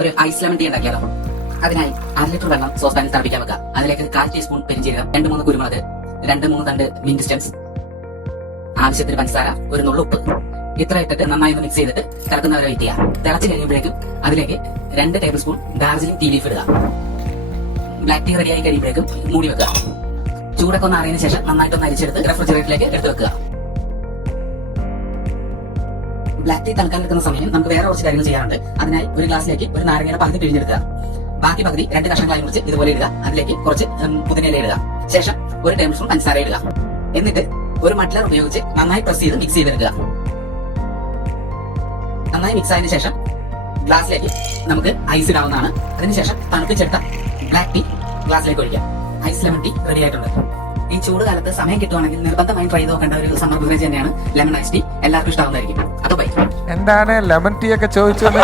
ഒരു ice lemon tea ഉണ്ടാക്കിയാലോ? അതിനായി 1 ലിറ്റർ വെള്ളം സോസ് പാനിൽ തിളപ്പിക്കാൻ വെക്കുക. അതിലേക്ക് 1/4 ടീസ്പൂൺ പെരിഞ്ചീരകം, 2-3 കുരുമുളക്, 2-3 തണ്ട് മിന്റ് സ്റ്റെംസ്, ആവശ്യത്തിന് പഞ്ചസാര, ഒരു നുള്ളു ഉപ്പ്. ഇത്ര ഇട്ടിട്ട് നന്നായി ഒന്ന് മിക്സ് ചെയ്തിട്ട് തിളക്കുന്നവരെ വെയിറ്റ് ചെയ്യാം. തിളച്ച് കഴിയുമ്പോഴേക്കും അതിലേക്ക് 2 tablespoon Darjeeling tea leaf ഇടുക. ബ്ലാക്ക് ടീ റെഡിയായി കഴിയുമ്പോഴേക്കും മൂടി വെക്കുക. ചൂടൊക്കെ ഒന്ന് അറിയതിനു ശേഷം നന്നായിട്ടൊന്ന് അരിച്ചെടുത്ത് റെഫ്രിജറേറ്ററിലേക്ക് എടുത്ത് വെക്കുക. ബ്ലാക്ക് ടീ തണുക്കാൻ വെക്കുന്ന സമയം നമുക്ക് വേറെ കുറച്ച് കാര്യങ്ങൾ ചെയ്യാറുണ്ട്. അതിനായി ഒരു ഗ്ലാസ്സിലേക്ക് ഒരു നാരങ്ങയുടെ പകുതി പിഴിഞ്ഞെടുക്കുക. ബാക്കി പകുതി 2 കഷ്ണങ്ങളായി മുറിച്ച് ഇതുപോലെ ഇടുക. അതിലേക്ക് കുറച്ച് പുതിനയില ഇടുക. ശേഷം 1 ടേബിൾ സ്പൂൺ പഞ്ചസാര ഇടുക. എന്നിട്ട് ഒരു മട്ലർ ഉപയോഗിച്ച് നന്നായി പ്രസ് ചെയ്ത് മിക്സ് ചെയ്തെടുക്കുക. നന്നായി മിക്സ് ആയതിനു ശേഷം ഗ്ലാസ്സിലേക്ക് നമുക്ക് ഐസ് ഇടാവുന്നതാണ്. അതിനുശേഷം തണുപ്പിച്ചെടുത്ത ബ്ലാക്ക് ടീ ഗ്ലാസ്സിലേക്ക് ഒഴിക്കാം. ഐസ് ലെമൺ ടീ റെഡി ആയിട്ടുണ്ട്. ഈ ചൂട് കാലത്ത് സമയം കിട്ടുവാണെങ്കിൽ നിർബന്ധമായും ട്രൈ ചെയ്ത് നോക്കേണ്ട ഒരു സമ്മർ ബിവറേജ് തന്നെയാണ് ലെമൺ ഐസ് ടീ. എല്ലാവർക്കും ഇഷ്ടാവുന്നതായിരിക്കും. അത് ബൈ. എന്താണ് ലെമൺ ടീ ഒക്കെ ചോദിച്ചത്?